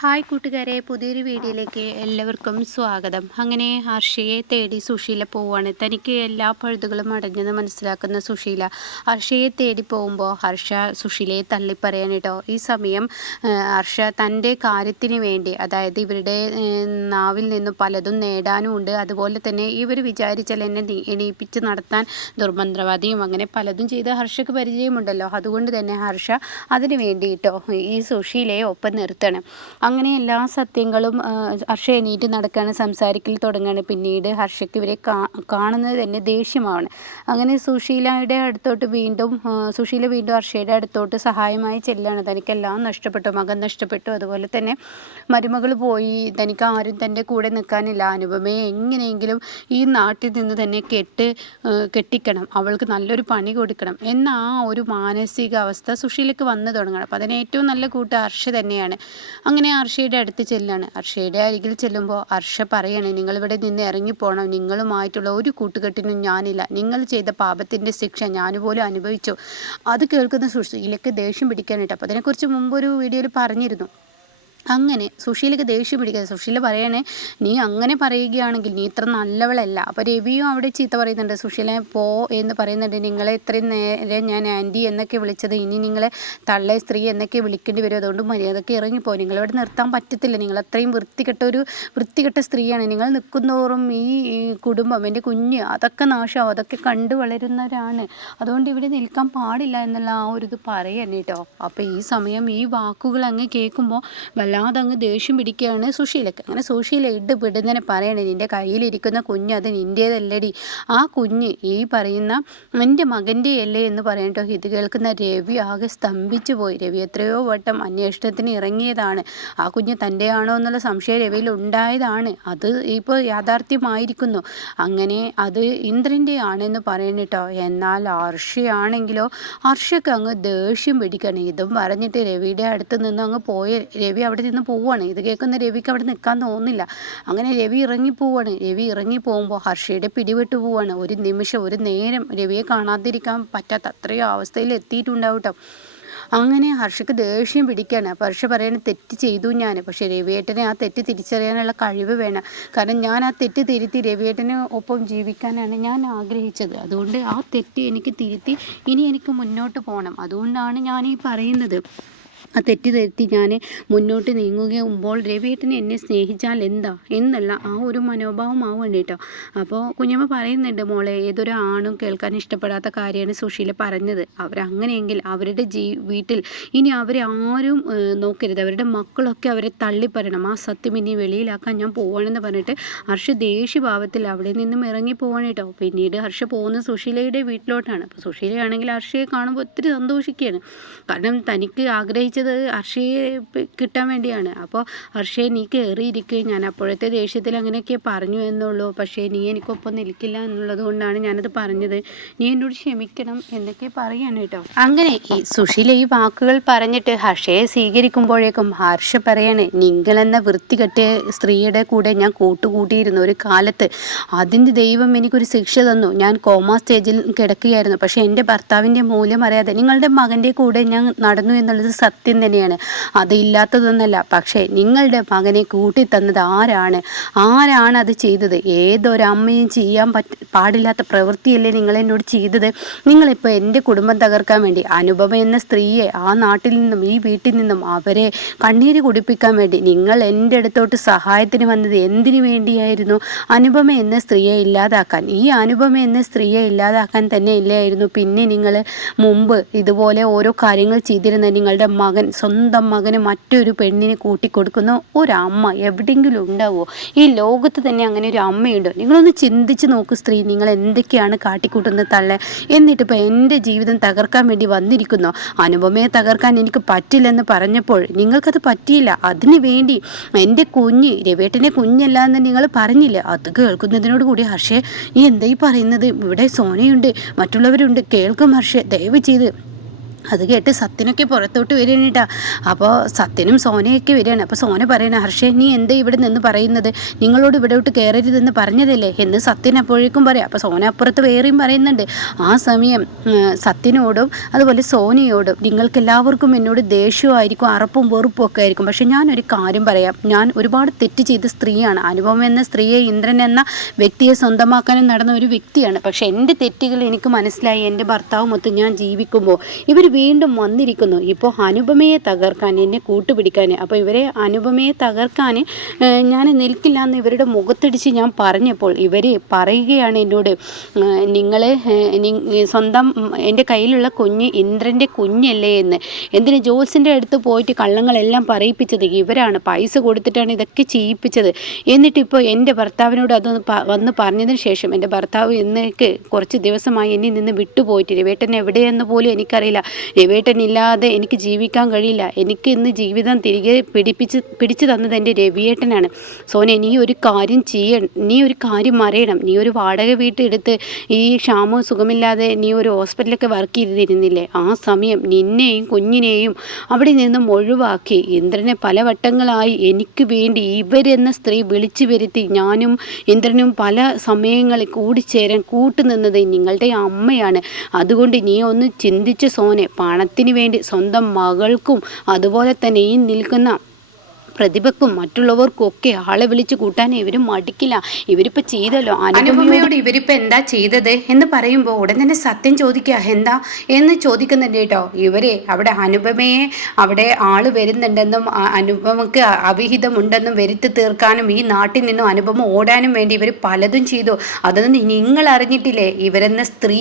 Hi കൂട്ടുകാരെ, പുതിയൊരു വീഡിയോയിലേക്ക് എല്ലാവർക്കും സ്വാഗതം. അങ്ങനെ ഹർഷയെ തേടി സുശീല പോവുകയാണ്. തനിക്ക് എല്ലാ പഴുതുകളും അടഞ്ഞെന്ന് മനസ്സിലാക്കുന്ന സുശീല ഹർഷയെ തേടി പോകുമ്പോൾ ഹർഷ സുശീലയെ തള്ളിപ്പറയാണ് കേട്ടോ. ഈ സമയം ഹർഷ തൻ്റെ കാര്യത്തിന് വേണ്ടി, അതായത് ഇവരുടെ നാവിൽ നിന്നും പലതും നേടാനും ഉണ്ട്, അതുപോലെ തന്നെ ഇവർ വിചാരിച്ചാൽ എന്നെ എണീപ്പിച്ച് നടത്താൻ ദുർമന്ത്രവാദിയും അങ്ങനെ പലതും ചെയ്ത് ഹർഷയ്ക്ക് പരിചയമുണ്ടല്ലോ. അതുകൊണ്ട് തന്നെ ഹർഷ അതിന് വേണ്ടിയിട്ടോ ഈ സുശീലയെ ഒപ്പം നിർത്തണം. അങ്ങനെ എല്ലാ സത്യങ്ങളും ഹർഷ എണീറ്റ് നടക്കുകയാണ്, സംസാരിക്കൽ തുടങ്ങുകയാണ്. പിന്നീട് ഹർഷയ്ക്ക് ഇവരെ കാണുന്നത് തന്നെ ദേഷ്യമാണ്. അങ്ങനെ സുശീല വീണ്ടും ഹർഷയുടെ അടുത്തോട്ട് സഹായമായി ചെല്ലുകയാണ്. തനിക്കെല്ലാം നഷ്ടപ്പെട്ടു, മകൻ നഷ്ടപ്പെട്ടു, അതുപോലെ തന്നെ മരുമകൾ പോയി, തനിക്ക് ആരും തൻ്റെ കൂടെ നിൽക്കാനില്ല. അനുപമയെ എങ്ങനെയെങ്കിലും ഈ നാട്ടിൽ നിന്ന് തന്നെ കെട്ടിക്കണം, അവൾക്ക് നല്ലൊരു പണി കൊടുക്കണം എന്ന ആ ഒരു മാനസികാവസ്ഥ സുശീലയ്ക്ക് വന്നു തുടങ്ങണം. അപ്പം അതിന് ഏറ്റവും നല്ല കൂട്ട് ഹർഷ തന്നെയാണ്. അങ്ങനെ ഹർഷയുടെ അടുത്ത് ചെല്ലാണ്. ഹർഷയുടെ അരികിൽ ചെല്ലുമ്പോൾ ഹർഷ പറയണേ, നിങ്ങളിവിടെ നിന്ന് ഇറങ്ങിപ്പോണം, നിങ്ങളുമായിട്ടുള്ള ഒരു കൂട്ടുകെട്ടിനും ഞാനില്ല, നിങ്ങൾ ചെയ്ത പാപത്തിൻ്റെ ശിക്ഷ ഞാനുപോലും അനുഭവിച്ചു. അത് കേൾക്കുന്ന സുശീലയ്ക്ക് ദേഷ്യം പിടിക്കാനായിട്ട്. അപ്പോൾ അതിനെക്കുറിച്ച് മുമ്പൊരു വീഡിയോയിൽ പറഞ്ഞിരുന്നു. അങ്ങനെ സുശീലയ്ക്ക് ദേഷ്യം പിടിക്കുക. സുശീല പറയണേ, നീ അങ്ങനെ പറയുകയാണെങ്കിൽ നീ ഇത്ര നല്ലവളല്ല. അപ്പോൾ രവിയും അവിടെ ചീത്ത പറയുന്നുണ്ട്, സുശീല പോ എന്ന് പറയുന്നുണ്ട്. നിങ്ങളെ ഇത്രയും നേരം ഞാൻ ആൻറ്റി എന്നൊക്കെ വിളിച്ചത്, ഇനി നിങ്ങളെ തള്ള സ്ത്രീ എന്നൊക്കെ വിളിക്കേണ്ടി വരും, അതുകൊണ്ട് മര്യാദയ്ക്ക് ഇറങ്ങിപ്പോ, നിങ്ങളിവിടെ നിർത്താൻ പറ്റത്തില്ല, നിങ്ങൾ അത്രയും വൃത്തികെട്ട സ്ത്രീയാണ്. നിങ്ങൾ നിൽക്കുന്നോറും ഈ കുടുംബം, എൻ്റെ കുഞ്ഞ്, അതൊക്കെ നാശമാവും, അതൊക്കെ കണ്ടു വളരുന്നവരാണ്, അതുകൊണ്ട് ഇവിടെ നിൽക്കാൻ പാടില്ല എന്നുള്ള ആ ഒരു ഇത് പറയാൻ കേട്ടോ. അപ്പോൾ ഈ സമയം ഈ വാക്കുകൾ അങ്ങ് കേൾക്കുമ്പോൾ അതങ്ങ് ദേഷ്യം പിടിക്കുകയാണ് സുശീലയ്ക്ക്. അങ്ങനെ സുശീല ഇടുപിടുന്നതിനെ പറയണേ, നിൻ്റെ കയ്യിലിരിക്കുന്ന കുഞ്ഞ് അത് നിൻ്റേതല്ലടി, ആ കുഞ്ഞ് ഈ പറയുന്ന എൻ്റെ മകൻ്റെ അല്ലേ എന്ന് പറയട്ടോ. ഇത് കേൾക്കുന്ന രവി ആകെ സ്തംഭിച്ചു പോയി. രവി എത്രയോ വട്ടം അന്വേഷണത്തിന് ഇറങ്ങിയതാണ്, ആ കുഞ്ഞ് തൻ്റെ ആണോ എന്നുള്ള സംശയം രവിയിൽ ഉണ്ടായതാണ്, അത് ഇപ്പോൾ യാഥാർത്ഥ്യമായിരിക്കുന്നു. അങ്ങനെ അത് ഇന്ദ്രൻ്റെ ആണെന്ന് പറയണട്ടോ. എന്നാൽ ഹർഷയാണെങ്കിലോ, ഹർഷയ്ക്ക് അങ്ങ് ദേഷ്യം പിടിക്കണം. ഇതും പറഞ്ഞിട്ട് രവിയുടെ അടുത്ത് നിന്ന് അങ്ങ് പോയ രവി അവിടെ നിന്ന് പോവുകയാണ്. ഇത് കേൾക്കുന്ന രവിക്ക് അവിടെ നിൽക്കാൻ തോന്നുന്നില്ല. അങ്ങനെ രവി ഇറങ്ങിപ്പോവാണ്. രവി ഇറങ്ങി പോകുമ്പോൾ ഹർഷയുടെ പിടിവിട്ടു പോവാണ്. ഒരു നിമിഷം, ഒരു നേരം രവിയെ കാണാതിരിക്കാൻ പറ്റാത്ത അത്രയും അവസ്ഥയിൽ എത്തിയിട്ടുണ്ടാവും കേട്ടോ. അങ്ങനെ ഹർഷയ്ക്ക് ദേഷ്യം പിടിക്കുകയാണ്. അപ്പോൾ ഹർഷ പറയണ, തെറ്റ് ചെയ്തു ഞാൻ, പക്ഷേ രവിയേട്ടനെ ആ തെറ്റ് തിരിച്ചറിയാനുള്ള കഴിവ് വേണം. കാരണം ഞാൻ ആ തെറ്റ് തിരുത്തി രവിയേട്ടന് ഒപ്പം ജീവിക്കാനാണ് ഞാൻ ആഗ്രഹിച്ചത്. അതുകൊണ്ട് ആ തെറ്റ് എനിക്ക് തിരുത്തി ഇനി എനിക്ക് മുന്നോട്ട് പോകണം. അതുകൊണ്ടാണ് ഞാൻ ഈ പറയുന്നത്. ആ തെറ്റ് തിരുത്തി ഞാൻ മുന്നോട്ട് നീങ്ങുമ്പോൾ രവിയേട്ടനെ എന്നെ സ്നേഹിച്ചാൽ എന്താ എന്നുള്ള ആ ഒരു മനോഭാവമാവും കേട്ടോ. അപ്പോൾ കുഞ്ഞമ്മ പറയുന്നുണ്ട്, മോളെ, ഏതൊരു ആണും കേൾക്കാൻ ഇഷ്ടപ്പെടാത്ത കാര്യമാണ് സുശീല പറഞ്ഞത്. അവരങ്ങനെയെങ്കിൽ അവരുടെ വീട്ടിൽ ഇനി അവരെ ആരും നോക്കരുത്, അവരുടെ മക്കളൊക്കെ അവരെ തള്ളിപ്പറയണം, ആ സത്യം ഇനി വെളിയിലാക്കാൻ ഞാൻ പോവാണെന്ന് പറഞ്ഞിട്ട് ഹർഷ ദേഷ്യഭാവത്തിൽ അവിടെ നിന്നും ഇറങ്ങി പോവാണ് കേട്ടോ. പിന്നീട് ഹർഷ പോകുന്ന സുശീലയുടെ വീട്ടിലോട്ടാണ്. അപ്പോൾ സുശീലയാണെങ്കിൽ ഹർഷയെ കാണുമ്പോൾ ഒത്തിരി സന്തോഷിക്കുകയാണ്. കാരണം തനിക്ക് ആഗ്രഹിച്ചത് ഹർഷയെ കിട്ടാൻ വേണ്ടിയാണ്. അപ്പോൾ ഹർഷയെ, നീ കയറിയിരിക്കുക, ഞാൻ അപ്പോഴത്തെ ദേഷ്യത്തിൽ അങ്ങനെയൊക്കെ പറഞ്ഞു എന്നുള്ളൂ, പക്ഷേ നീ എനിക്കൊപ്പം നിൽക്കില്ല എന്നുള്ളത് കൊണ്ടാണ് ഞാനത് പറഞ്ഞത്, നീ എന്നോട് ക്ഷമിക്കണം എന്നൊക്കെ പറയാണ് കേട്ടോ. അങ്ങനെ ഈ സുശീല ഈ വാക്കുകൾ പറഞ്ഞിട്ട് ഹർഷയെ സ്വീകരിക്കുമ്പോഴേക്കും ഹർഷ പറയാണ്, നിങ്ങളെന്ന വൃത്തികെട്ടിയ സ്ത്രീയുടെ കൂടെ ഞാൻ കൂട്ടുകൂട്ടിയിരുന്നു ഒരു കാലത്ത്, അതിൻ്റെ ദൈവം എനിക്കൊരു ശിക്ഷ തന്നു, ഞാൻ കോമാ സ്റ്റേജിൽ കിടക്കുകയായിരുന്നു, പക്ഷേ എൻ്റെ ഭർത്താവിൻ്റെ മൂല്യം അറിയാതെ നിങ്ങളുടെ മകൻ്റെ കൂടെ ഞാൻ നടന്നു എന്നുള്ളത് സത്യം തന്നെയാണ്, അതില്ലാത്തതൊന്നല്ല. പക്ഷേ നിങ്ങളുടെ മകനെ കൂട്ടിത്തന്നത് ആരാണ് അത് ചെയ്തത്? ഏതൊരമ്മയും ചെയ്യാൻ പാടില്ലാത്ത പ്രവൃത്തിയല്ലേ നിങ്ങൾ എന്നോട് ചെയ്തത്? നിങ്ങളിപ്പോൾ എൻ്റെ കുടുംബം തകർക്കാൻ വേണ്ടി അനുപമ എന്ന സ്ത്രീയെ ആ നാട്ടിൽ നിന്നും ഈ വീട്ടിൽ നിന്നും അവരെ കണ്ണീര് കുടിപ്പിക്കാൻ വേണ്ടി നിങ്ങൾ എൻ്റെ അടുത്തോട്ട് സഹായത്തിന് വന്നത് എന്തിനു വേണ്ടിയായിരുന്നു? അനുപമ എന്ന സ്ത്രീയെ ഇല്ലാതാക്കാൻ. ഈ അനുപമ എന്ന സ്ത്രീയെ ഇല്ലാതാക്കാൻ തന്നെ ഇല്ലായിരുന്നു പിന്നെ നിങ്ങൾ മുമ്പ് ഇതുപോലെ ഓരോ കാര്യങ്ങൾ ചെയ്തിരുന്ന നിങ്ങളുടെ സ്വന്തം മകന് മറ്റൊരു പെണ്ണിനെ കൂട്ടിക്കൊടുക്കുന്ന ഒരമ്മ എവിടെയെങ്കിലും ഉണ്ടാവുമോ? ഈ ലോകത്ത് തന്നെ അങ്ങനെ ഒരു അമ്മയുണ്ടോ? നിങ്ങളൊന്ന് ചിന്തിച്ച് നോക്കൂ സ്ത്രീ, നിങ്ങൾ എന്തൊക്കെയാണ് കാട്ടിക്കൂട്ടുന്നത് തള്ളേ. എന്നിട്ടിപ്പോൾ എൻ്റെ ജീവിതം തകർക്കാൻ വേണ്ടി വന്നിരിക്കുന്നു. അനുപമയെ തകർക്കാൻ എനിക്ക് പറ്റില്ലെന്ന് പറഞ്ഞപ്പോൾ നിങ്ങൾക്കത് പറ്റിയില്ല. അതിന് വേണ്ടി എൻ്റെ കുഞ്ഞ് രവേട്ടനെ കുഞ്ഞല്ല എന്ന് നിങ്ങൾ പറഞ്ഞില്ലേ? അത് കേൾക്കുന്നതിനോട് കൂടി ഹർഷേ, നീ എന്തായി പറയുന്നത്? ഇവിടെ സോനയുണ്ട്, മറ്റുള്ളവരുണ്ട്, കേൾക്കും ഹർഷേ, ദയവ് ചെയ്ത് അത് കേട്ട് സത്യനൊക്കെ പുറത്തോട്ട് വരികയാണ് കേട്ടോ. അപ്പോൾ സത്യനും സോനയൊക്കെ വരികയാണ്. അപ്പോൾ സോന പറയണ ഹർഷേ നീ എന്താ ഇവിടെ നിന്ന് പറയുന്നത്, നിങ്ങളോട് ഇവിടോട്ട് കയറരുതെന്ന് പറഞ്ഞതല്ലേ എന്ന് സത്യൻ അപ്പോഴേക്കും പറയാം. അപ്പോൾ സോന അപ്പുറത്ത് വേറെയും പറയുന്നുണ്ട്. ആ സമയം സത്യനോടും അതുപോലെ സോനയോടും നിങ്ങൾക്കെല്ലാവർക്കും എന്നോട് ദേഷ്യമായിരിക്കും, അറപ്പും വെറുപ്പും ഒക്കെ ആയിരിക്കും. പക്ഷെ ഞാനൊരു കാര്യം പറയാം, ഞാൻ ഒരുപാട് തെറ്റ് ചെയ്ത സ്ത്രീയാണ്. അനുപമ എന്ന സ്ത്രീയെ ഇന്ദ്രൻ എന്ന വ്യക്തിയെ സ്വന്തമാക്കാനും നടന്ന ഒരു വ്യക്തിയാണ്. പക്ഷെ എൻ്റെ തെറ്റുകൾ എനിക്ക് മനസ്സിലായി. എൻ്റെ ഭർത്താവുമൊത്ത് ഞാൻ ജീവിക്കുമ്പോൾ ഇവർ വീണ്ടും വന്നിരിക്കുന്നു. ഇപ്പോൾ അനുപമയെ തകർക്കാൻ, എന്നെ കൂട്ടുപിടിക്കാൻ. അപ്പോൾ ഇവരെ അനുപമയെ തകർക്കാൻ ഞാൻ നിൽക്കില്ല എന്ന് ഇവരുടെ മുഖത്തിടിച്ച് ഞാൻ പറഞ്ഞപ്പോൾ ഇവർ പറയുകയാണ് എന്നോട്, നിങ്ങൾ സ്വന്തം എൻ്റെ കയ്യിലുള്ള കുഞ്ഞ് ഇന്ദ്രൻ്റെ കുഞ്ഞല്ലേ എന്ന്. എന്തിന് ജോത്സ്യൻ്റെ അടുത്ത് പോയിട്ട് കള്ളങ്ങളെല്ലാം പറയിപ്പിച്ചത് ഇവരാണ്, പൈസ കൊടുത്തിട്ടാണ് ഇതൊക്കെ ചെയ്യിപ്പിച്ചത്. എന്നിട്ടിപ്പോൾ എൻ്റെ ഭർത്താവിനോട് അതൊന്ന് വന്ന് പറഞ്ഞതിന് ശേഷം എൻ്റെ ഭർത്താവ് എന്നേക്ക് കുറച്ച് ദിവസമായി എന്നിൽ നിന്ന് വിട്ടുപോയിട്ട് രവേട്ടൻ എവിടെയെന്ന് പോലും എനിക്കറിയില്ല. രവിയേട്ടനില്ലാതെ എനിക്ക് ജീവിക്കാൻ കഴിയില്ല. എനിക്ക് ഇന്ന് ജീവിതം തിരികെ പിടിച്ചു തന്നത് എൻ്റെ രവിയേട്ടനാണ്. സോനെ നീ ഒരു കാര്യം നീ ഒരു കാര്യം അറിയണം. നീ ഒരു വാടക വീട്ടെടുത്ത് ഈ ക്ഷാമവും സുഖമില്ലാതെ നീ ഒരു ഹോസ്പിറ്റലൊക്കെ വർക്ക് ചെയ്തിരുന്നില്ലേ, ആ സമയം നിന്നെയും കുഞ്ഞിനെയും അവിടെ നിന്നും ഒഴിവാക്കി ഇന്ദ്രനെ പല വട്ടങ്ങളായി എനിക്ക് വേണ്ടി ഇവരെന്ന സ്ത്രീ വിളിച്ചു വരുത്തി ഞാനും ഇന്ദ്രനും പല സമയങ്ങളിൽ കൂടിച്ചേരാൻ കൂട്ടുനിന്നത് നിങ്ങളുടെ അമ്മയാണ്. അതുകൊണ്ട് നീ ഒന്ന് ചിന്തിച്ച് സോനെ, പണത്തിന് വേണ്ടി സ്വന്തം മകൾക്കും അതുപോലെ തന്നെ ഈ നിൽക്കുന്ന പ്രതിഭക്കും മറ്റുള്ളവർക്കും ഒക്കെ ആളെ വിളിച്ച് കൂട്ടാൻ ഇവരും മടിക്കില്ല. ഇവരിപ്പോൾ ചെയ്തല്ലോ അനുപമയോട് ഇവരിപ്പോൾ എന്താ ചെയ്തത് എന്ന് പറയുമ്പോൾ ഉടൻ തന്നെ സത്യം ചോദിക്കുക എന്താ എന്ന് ചോദിക്കുന്നുണ്ട് കേട്ടോ. ഇവരെ അവിടെ അനുപമയെ അവിടെ ആള് വരുന്നുണ്ടെന്നും അനുപമക്ക് അവിഹിതമുണ്ടെന്നും വരുത്തി തീർക്കാനും ഈ നാട്ടിൽ നിന്നും അനുപമ ഓടാനും വേണ്ടി ഇവർ പലതും ചെയ്തു. അതൊന്നും നിങ്ങൾ അറിഞ്ഞിട്ടില്ലേ? ഇവരെന്ന സ്ത്രീ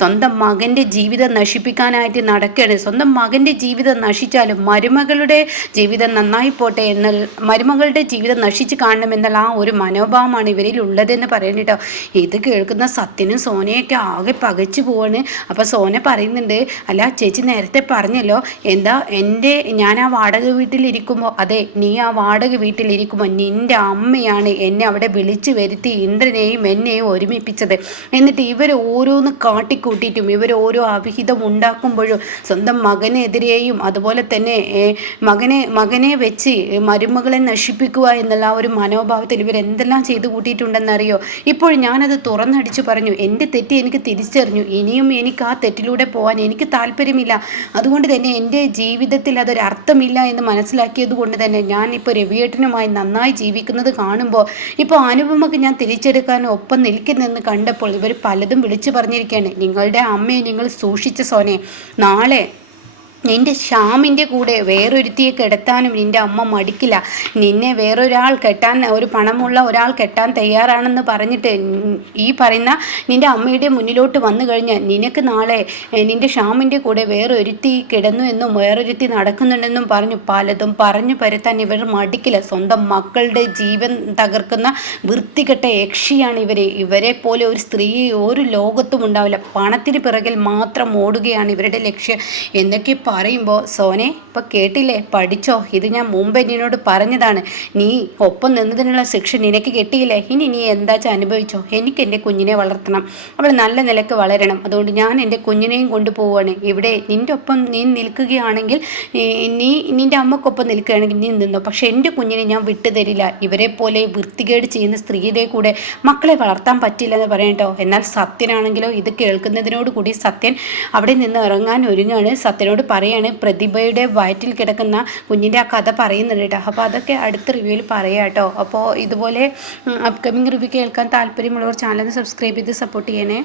സ്വന്തം മകൻ്റെ ജീവിതം നശിപ്പിക്കാനായിട്ട് നടക്കുകയാണ്. സ്വന്തം മകൻ്റെ ജീവിതം നശിച്ചാലും മരുമകളുടെ ജീവിതം നന്നായി പോട്ടെ എന്നാൽ മരുമകളുടെ ജീവിതം നശിച്ച് കാണണമെന്നുള്ള ആ ഒരു മനോഭാവമാണ് ഇവരിൽ ഉള്ളതെന്ന് പറയുന്നത് കേട്ടോ. ഇത് കേൾക്കുന്ന സത്യനും സോനയൊക്കെ ആകെ പകച്ചു പോവാണ്. അപ്പോൾ സോന പറയുന്നുണ്ട്, അല്ല ചേച്ചി നേരത്തെ പറഞ്ഞല്ലോ എന്താ ഞാൻ ആ വാടക വീട്ടിലിരിക്കുമ്പോൾ, അതെ നീ ആ വാടക വീട്ടിലിരിക്കുമ്പോൾ നിൻ്റെ അമ്മയാണ് എന്നെ അവിടെ വിളിച്ചു വരുത്തി ഇന്ദ്രനെയും എന്നെയും ഒരുമിപ്പിച്ചത്. എന്നിട്ട് ഇവർ ഓരോന്ന് കാട്ടിക്കൂട്ടിയിട്ടും ഇവർ ഓരോ അവിഹിതം ഉണ്ടാക്കുമ്പോഴും സ്വന്തം മകനെതിരെയും അതുപോലെ തന്നെ മകനെ വെച്ച് മരുമകളെ നശിപ്പിക്കുക എന്നുള്ള ഒരു മനോഭാവത്തിൽ ഇവരെന്തെല്ലാം ചെയ്തു കൂട്ടിയിട്ടുണ്ടെന്നറിയോ? ഇപ്പോൾ ഞാനത് തുറന്നടിച്ചു പറഞ്ഞു, എൻ്റെ തെറ്റ് എനിക്ക് തിരിച്ചറിഞ്ഞു. ഇനിയും എനിക്ക് ആ തെറ്റിലൂടെ പോകാൻ എനിക്ക് താല്പര്യമില്ല. അതുകൊണ്ട് തന്നെ എൻ്റെ ജീവിതത്തിൽ അതൊരർത്ഥമില്ല എന്ന് മനസ്സിലാക്കിയത് കൊണ്ട് തന്നെ ഞാനിപ്പോൾ രവിയേട്ടനുമായി നന്നായി ജീവിക്കുന്നത് കാണുമ്പോൾ ഇപ്പോൾ അനുപമക്ക് ഞാൻ തിരിച്ചെടുക്കാൻ ഒപ്പം നിൽക്കുന്നെന്ന് കണ്ടപ്പോൾ ഇവർ പലതും വിളിച്ചു പറഞ്ഞിരിക്കുകയാണ്. നിങ്ങളുടെ അമ്മയെ നിങ്ങൾ സൂക്ഷിച്ച സോനെ, നാളെ നിൻ്റെ ഷ്യാമിൻ്റെ കൂടെ വേറൊരുത്തിയെ കെടുത്താനും നിൻ്റെ അമ്മ മടിക്കില്ല. നിന്നെ വേറൊരാൾ കെട്ടാൻ, ഒരു പണമുള്ള ഒരാൾ കെട്ടാൻ തയ്യാറാണെന്ന് പറഞ്ഞിട്ട് ഈ പറയുന്ന നിൻ്റെ അമ്മയുടെ മുന്നിലോട്ട് വന്നു കഴിഞ്ഞാൽ നിനക്ക് നാളെ നിൻ്റെ ഷ്യാമിൻ്റെ കൂടെ വേറൊരുത്തി കിടന്നു എന്നും വേറൊരുത്തി നടക്കുന്നുണ്ടെന്നും പലതും പറഞ്ഞു പരത്താൻ ഇവർ മടിക്കില്ല. സ്വന്തം മക്കളുടെ ജീവൻ തകർക്കുന്ന വൃത്തികെട്ട യക്ഷിയാണ് ഇവരെ പോലെ ഒരു സ്ത്രീ ഒരു ലോകത്തും ഉണ്ടാവില്ല. പണത്തിന് പിറകിൽ മാത്രം ഓടുകയാണ് ഇവരുടെ ലക്ഷ്യം എന്നൊക്കെ പറയുമ്പോൾ സോനെ ഇപ്പോൾ കേട്ടില്ലേ, പഠിച്ചോ, ഇത് ഞാൻ മുമ്പ് എന്നോട് പറഞ്ഞതാണ്. നീ ഒപ്പം നിന്നതിനുള്ള ശിക്ഷ നിനക്ക് കിട്ടിയില്ലേ, ഇനി നീ എന്താച്ചാൽ അനുഭവിച്ചോ. എനിക്ക് എൻ്റെ കുഞ്ഞിനെ വളർത്തണം, അവൾ നല്ല നിലക്ക് വളരണം. അതുകൊണ്ട് ഞാൻ എൻ്റെ കുഞ്ഞിനെയും കൊണ്ടുപോവുകയാണ്. ഇവിടെ നിൻ്റെ ഒപ്പം നീ നിൽക്കുകയാണെങ്കിൽ, നീ നിൻ്റെ അമ്മക്കൊപ്പം നിൽക്കുകയാണെങ്കിൽ നീ നിന്നോ, പക്ഷെ എൻ്റെ കുഞ്ഞിനെ ഞാൻ വിട്ടുതരില്ല. ഇവരെ പോലെ വൃത്തികേട് ചെയ്യുന്ന സ്ത്രീയുടെ കൂടെ മക്കളെ വളർത്താൻ പറ്റില്ലെന്ന് പറയട്ടോ. എന്നാൽ സത്യനാണെങ്കിലോ ഇത് കേൾക്കുന്നതിനോട് കൂടി സത്യൻ അവിടെ നിന്ന് ഇറങ്ങാൻ ഒരുങ്ങാണ്. സത്യനോട് പറയാണ് പ്രതിഭയുടെ വയറ്റിൽ കിടക്കുന്ന കുഞ്ഞിൻ്റെ ആ കഥ പറയുന്നുണ്ട് കേട്ടോ. അപ്പോൾ അതൊക്കെ അടുത്ത റിവ്യൂവിൽ പറയാം കേട്ടോ. അപ്പോൾ ഇതുപോലെ അപ്കമിങ് റിവ്യൂ കേൾക്കാൻ താല്പര്യമുള്ളവർ ചാനൽ സബ്സ്ക്രൈബ് ചെയ്ത് സപ്പോർട്ട് ചെയ്യണേ.